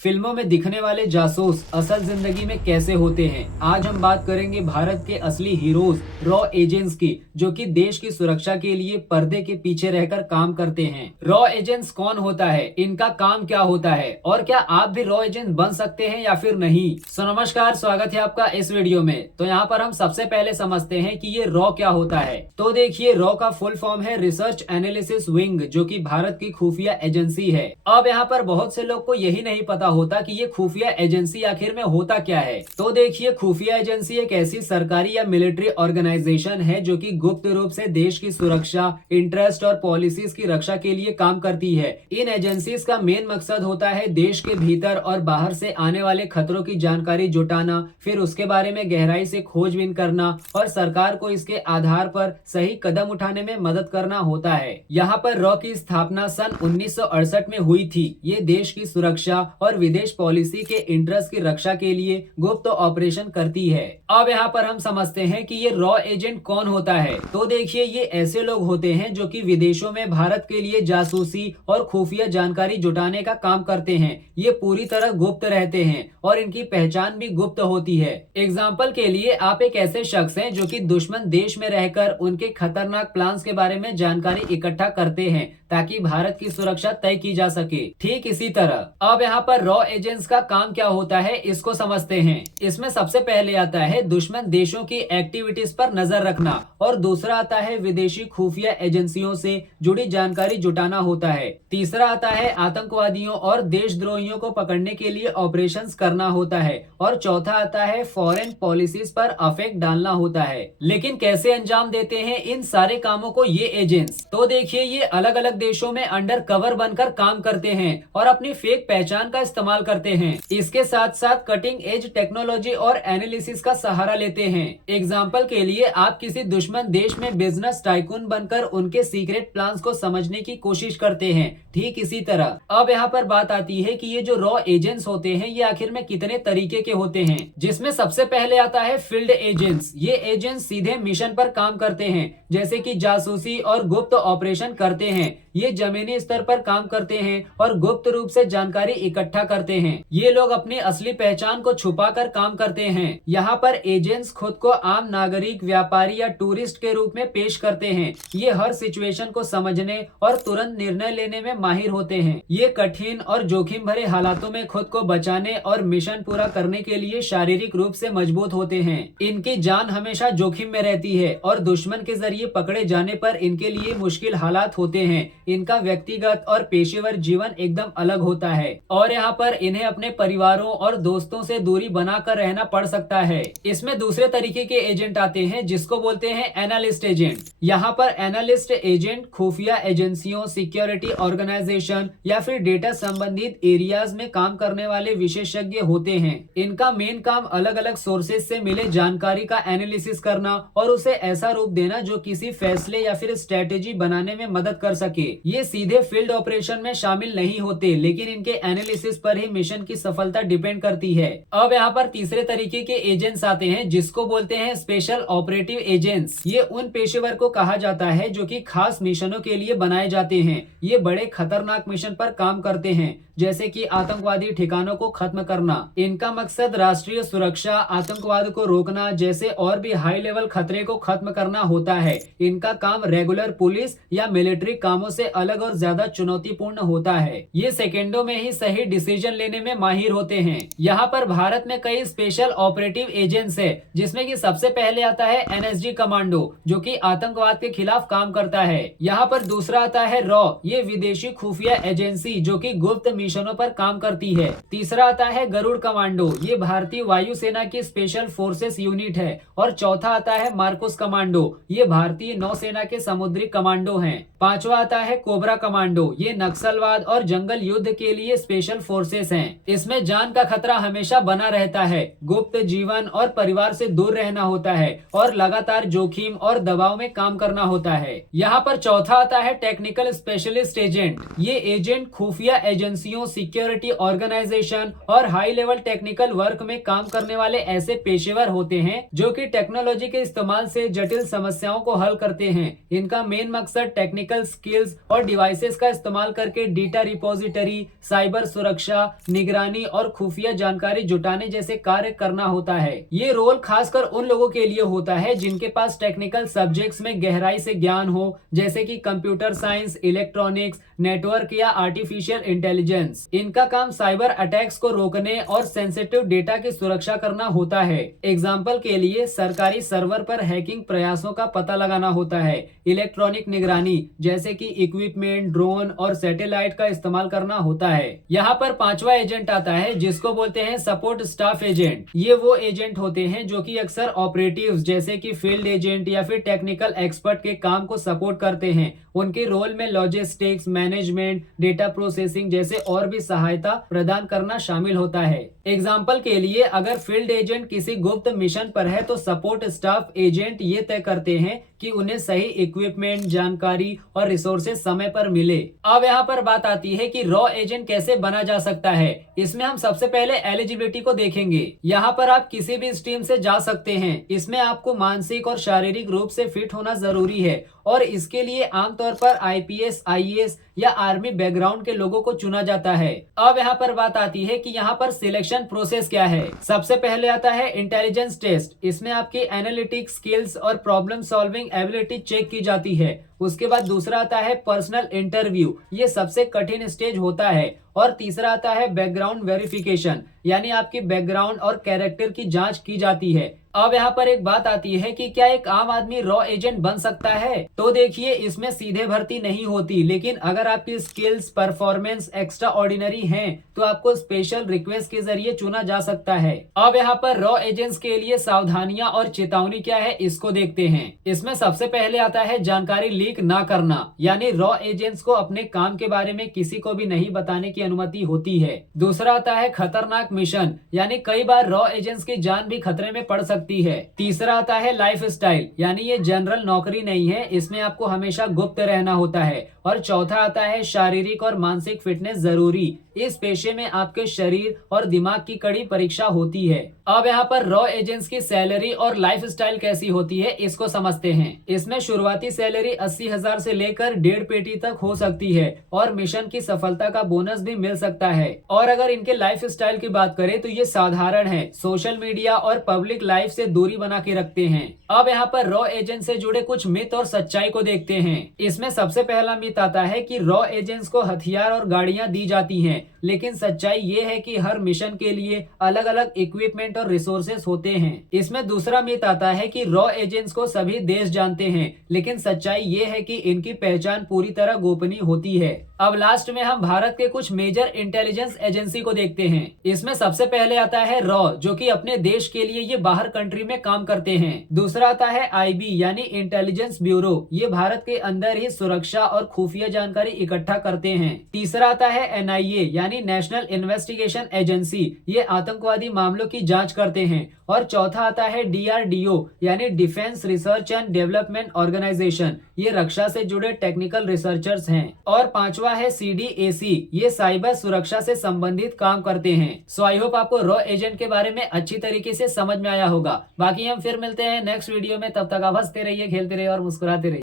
फिल्मों में दिखने वाले जासूस असल जिंदगी में कैसे होते हैं। आज हम बात करेंगे भारत के असली हीरोज रॉ एजेंट्स की, जो कि देश की सुरक्षा के लिए पर्दे के पीछे रहकर काम करते हैं। रॉ एजेंट्स कौन होता है, इनका काम क्या होता है और क्या आप भी रॉ एजेंट बन सकते हैं या फिर नहीं। नमस्कार, स्वागत है आपका इस वीडियो में। तो यहाँ पर हम सबसे पहले समझते हैं कि ये रॉ क्या होता है। तो देखिए, रॉ का फुल फॉर्म है रिसर्च एनालिसिस विंग, जो कि भारत की खुफिया एजेंसी है। अब यहाँ पर बहुत से लोग को यही नहीं पता होता कि ये खुफिया एजेंसी आखिर में होता क्या है। तो देखिए, खुफिया एजेंसी एक ऐसी सरकारी या मिलिट्री ऑर्गेनाइजेशन है जो कि गुप्त रूप से देश की सुरक्षा, इंटरेस्ट और पॉलिसीज की रक्षा के लिए काम करती है। इन एजेंसीज का मेन मकसद होता है देश के भीतर और बाहर से आने वाले खतरों की जानकारी जुटाना, फिर उसके बारे में गहराई से खोजबीन करना और सरकार को इसके आधार पर सही कदम उठाने में मदद करना होता है। यहाँ पर रॉ की स्थापना सन 1968 में हुई थी। ये देश की सुरक्षा और विदेश पॉलिसी के इंटरेस्ट की रक्षा के लिए गुप्त ऑपरेशन करती है। अब यहाँ पर हम समझते हैं कि ये रॉ एजेंट कौन होता है। तो देखिए, ये ऐसे लोग होते हैं जो कि विदेशों में भारत के लिए जासूसी और खुफिया जानकारी जुटाने का काम करते हैं। ये पूरी तरह गुप्त रहते हैं और इनकी पहचान भी गुप्त होती है। एग्जाम्पल के लिए, आप एक ऐसे शख्स हैं जो कि दुश्मन देश में रहकर उनके खतरनाक प्लान्स के बारे में जानकारी इकट्ठा करते हैं ताकि भारत की सुरक्षा तय की जा सके। ठीक इसी तरह अब यहाँ पर रॉ एजेंट्स का काम क्या होता है, इसको समझते हैं। इसमें सबसे पहले आता है दुश्मन देशों की एक्टिविटीज पर नजर रखना और दूसरा आता है विदेशी खुफिया एजेंसियों से जुड़ी जानकारी जुटाना होता है। तीसरा आता है आतंकवादियों और देशद्रोहियों को पकड़ने के लिए ऑपरेशंस करना होता है और चौथा आता है फॉरेन पॉलिसीज पर अफेक्ट डालना होता है। लेकिन कैसे अंजाम देते हैं इन सारे कामों को ये एजेंट्स? तो देखिए, ये अलग अलग देशों में अंडर कवर बनकर काम करते हैं और अपनी फेक पहचान का इस्तेमाल करते हैं। इसके साथ साथ कटिंग एज टेक्नोलॉजी और एनालिसिस का सहारा लेते हैं। एग्जाम्पल के लिए, आप किसी दुश्मन देश में बिजनेस टाइकून बनकर उनके सीक्रेट प्लान्स को समझने की कोशिश करते हैं। ठीक इसी तरह अब यहाँ पर बात आती है कि ये जो रॉ एजेंट्स होते हैं ये आखिर में कितने तरीके के होते हैं, जिसमें सबसे पहले आता है फील्ड एजेंट्स। ये एजेंट्स सीधे मिशन पर काम करते हैं, जैसे कि जासूसी और गुप्त ऑपरेशन करते हैं। ये जमीनी स्तर पर काम करते हैं और गुप्त रूप से जानकारी इकट्ठा करते हैं। ये लोग अपनी असली पहचान को छुपाकर काम करते हैं। यहाँ पर एजेंट्स खुद को आम नागरिक, व्यापारी या टूरिस्ट के रूप में पेश करते हैं। ये हर सिचुएशन को समझने और तुरंत निर्णय लेने में माहिर होते हैं। ये कठिन और जोखिम भरे हालातों में खुद को बचाने और मिशन पूरा करने के लिए शारीरिक रूप से मजबूत होते हैं। इनकी जान हमेशा जोखिम में रहती है और दुश्मन के जरिए पकड़े जाने पर इनके लिए मुश्किल हालात होते हैं। इनका व्यक्तिगत और पेशेवर जीवन एकदम अलग होता है और यहाँ पर इन्हें अपने परिवारों और दोस्तों से दूरी बनाकर रहना पड़ सकता है। इसमें दूसरे तरीके के एजेंट आते हैं जिसको बोलते हैं एनालिस्ट एजेंट। यहाँ पर एनालिस्ट एजेंट खुफिया एजेंसियों, सिक्योरिटी ऑर्गेनाइजेशन या फिर डेटा संबंधित एरियाज में काम करने वाले विशेषज्ञ होते हैं। इनका मेन काम अलग अलग सोर्सेज से मिले जानकारी का एनालिसिस करना और उसे ऐसा रूप देना जो किसी फैसले या फिर स्ट्रेटेजी बनाने में मदद कर सके। ये सीधे फील्ड ऑपरेशन में शामिल नहीं होते, लेकिन इनके एनालिसिस पर ही मिशन की सफलता डिपेंड करती है। अब यहाँ पर तीसरे तरीके के एजेंट्स आते हैं जिसको बोलते हैं स्पेशल ऑपरेटिव एजेंट्स। ये उन पेशेवर को कहा जाता है जो कि खास मिशनों के लिए बनाए जाते हैं। ये बड़े खतरनाक मिशन पर काम करते हैं, जैसे कि आतंकवादी ठिकानों को खत्म करना। इनका मकसद राष्ट्रीय सुरक्षा, आतंकवाद को रोकना जैसे और भी हाई लेवल खतरे को खत्म करना होता है। इनका काम रेगुलर पुलिस या मिलिट्री कामों से अलग और ज्यादा चुनौतीपूर्ण होता है। ये सेकेंडों में ही सही डिसीजन लेने में माहिर होते हैं। यहाँ पर भारत में कई स्पेशल ऑपरेटिव एजेंट्स है, जिसमें कि सबसे पहले आता है एनएसजी कमांडो, जो कि आतंकवाद के खिलाफ काम करता है। यहाँ पर दूसरा आता है रॉ, ये विदेशी खुफिया एजेंसी जो कि गुप्त मिशनों पर काम करती है। तीसरा आता है गरुड़ कमांडो, ये भारतीय वायुसेना की स्पेशल फोर्सेस यूनिट है। और चौथा आता है मार्कोस कमांडो, ये भारतीय नौसेना के समुद्री कमांडो हैं। पांचवा आता है कोबरा कमांडो, ये नक्सलवाद और जंगल युद्ध के लिए स्पेशल फोर्सेस हैं। इसमें जान का खतरा हमेशा बना रहता है, गुप्त जीवन और परिवार से दूर रहना होता है और लगातार जोखिम और दबाव में काम करना होता है। यहाँ पर चौथा आता है टेक्निकल स्पेशलिस्ट एजेंट। ये एजेंट खुफिया एजेंसियों, सिक्योरिटी ऑर्गेनाइजेशन और हाई लेवल टेक्निकल वर्क में काम करने वाले ऐसे पेशेवर होते हैं जो कि टेक्नोलॉजी के इस्तेमाल से जटिल समस्याओं को हल करते हैं। इनका मेन मकसद टेक्निकल स्किल्स और डिवाइसेस का इस्तेमाल करके डेटा रिपोजिटरी, साइबर सुरक्षा सुरक्षा, निगरानी और खुफिया जानकारी जुटाने जैसे कार्य करना होता है। ये रोल खासकर उन लोगों के लिए होता है जिनके पास टेक्निकल सब्जेक्ट्स में गहराई से ज्ञान हो, जैसे कि कंप्यूटर साइंस, इलेक्ट्रॉनिक्स, नेटवर्क या आर्टिफिशियल इंटेलिजेंस। इनका काम साइबर अटैक्स को रोकने और सेंसिटिव डेटा की सुरक्षा करना होता है। एग्जाम्पल के लिए सरकारी सर्वर पर हैकिंग प्रयासों का पता लगाना होता है। इलेक्ट्रॉनिक निगरानी जैसे कि इक्विपमेंट, ड्रोन और सैटेलाइट का इस्तेमाल करना होता है। यहाँ पर पांचवा एजेंट आता है जिसको बोलते हैं सपोर्ट स्टाफ एजेंट। ये वो एजेंट होते हैं जो कि अक्सर ऑपरेटिव्स जैसे कि फील्ड एजेंट या फिर टेक्निकल एक्सपर्ट के काम को सपोर्ट करते हैं। उनके रोल में लॉजिस्टिक्स, मैनेजमेंट, डेटा प्रोसेसिंग जैसे और भी सहायता प्रदान करना शामिल होता है। एग्जाम्पल के लिए अगर फील्ड एजेंट किसी गुप्त मिशन पर है तो सपोर्ट स्टाफ एजेंट ये तय करते हैं कि उन्हें सही इक्विपमेंट, जानकारी और रिसोर्सेज समय पर मिले। अब यहाँ पर बात आती है कि रॉ एजेंट कैसे बना जा सकता है। इसमें हम सबसे पहले एलिजिबिलिटी को देखेंगे। यहाँ पर आप किसी भी स्ट्रीम से जा सकते हैं। इसमें आपको मानसिक और शारीरिक रूप से फिट होना जरूरी है और इसके लिए आमतौर पर आईपीएस, आईएएस या आर्मी बैकग्राउंड के लोगों को चुना जाता है। अब यहाँ पर बात आती है कि यहाँ पर सिलेक्शन प्रोसेस क्या है। सबसे पहले आता है इंटेलिजेंस टेस्ट। इसमें आपकी एनालिटिक स्किल्स और प्रॉब्लम सॉल्विंग एबिलिटी चेक की जाती है। उसके बाद दूसरा आता है पर्सनल इंटरव्यू। ये सबसे कठिन स्टेज होता है। और तीसरा आता है बैकग्राउंड वेरिफिकेशन, यानी आपकी बैकग्राउंड और कैरेक्टर की जांच की जाती है। अब यहाँ पर एक बात आती है कि क्या एक आम आदमी रॉ एजेंट बन सकता है? तो देखिए, इसमें सीधे भर्ती नहीं होती, लेकिन अगर आपकी स्किल्स, परफॉर्मेंस एक्स्ट्रा ऑर्डिनरी है तो आपको स्पेशल रिक्वेस्ट के जरिए चुना जा सकता है। अब यहाँ पर रॉ एजेंट्स के लिए सावधानियां और चेतावनी क्या है, इसको देखते हैं। इसमें सबसे पहले आता है जानकारी लीक ना करना, यानी रॉ एजेंट्स को अपने काम के बारे में किसी को भी नहीं बताने की अनुमति होती है। दूसरा आता है खतरनाक मिशन, यानी कई बार रॉ एजेंट्स की जान भी खतरे में पड़ सकती है। तीसरा आता है लाइफ स्टाइल, यानी ये जनरल नौकरी नहीं है, इसमें आपको हमेशा गुप्त रहना होता है। और चौथा आता है शारीरिक और मानसिक फिटनेस जरूरी। इस पेशे में आपके शरीर और दिमाग की कड़ी परीक्षा होती है। अब यहाँ पर रॉ एजेंट्स की सैलरी और लाइफ स्टाइल कैसी होती है, इसको समझते हैं। इसमें शुरुआती सैलरी 80,000 से लेकर 1.5 पेटी तक हो सकती है और मिशन की सफलता का बोनस भी मिल सकता है। और अगर इनके लाइफ स्टाइल की बात करें तो ये साधारण है, सोशल मीडिया और पब्लिक लाइफ से दूरी बना के रखते हैं। अब यहाँ पर रॉ एजेंट से जुड़े कुछ मिथ और सच्चाई को देखते हैं। इसमें सबसे पहला मिथ आता है कि रॉ एजेंट्स को हथियार और गाड़ियां दी जाती हैं, लेकिन सच्चाई ये है कि हर मिशन के लिए अलग अलग इक्विपमेंट और रिसोर्सेस होते हैं। इसमें दूसरा मिथ आता है कि रॉ एजेंट्स को सभी देश जानते हैं, लेकिन सच्चाई ये है कि इनकी पहचान पूरी तरह गोपनीय होती है। अब लास्ट में हम भारत के कुछ मेजर इंटेलिजेंस एजेंसी को देखते हैं। इसमें सबसे पहले आता है रॉ, जो कि अपने देश के लिए ये बाहर कंट्री में काम करते हैं। दूसरा आता है आईबी, यानी इंटेलिजेंस ब्यूरो। ये भारत के अंदर ही सुरक्षा और खुफिया जानकारी इकट्ठा करते हैं। तीसरा आता है एनआईए, यानी नेशनल इन्वेस्टिगेशन एजेंसी। ये आतंकवादी मामलों की जांच करते हैं। और चौथा आता है डीआरडीओ, यानी defence research and development organisation. ये रक्षा से जुड़े टेक्निकल रिसर्चर्स हैं। और पांचवा है सीडीएसी, ये साइबर सुरक्षा से संबंधित काम करते हैं। सो आई होप आपको रॉ एजेंट के बारे में अच्छी तरीके से समझ में आया होगा। बाकी हम फिर मिलते हैं नेक्स्ट वीडियो में। तब तक आप हंसते रहिए, खेलते रहिए और मुस्कुराते रहिए।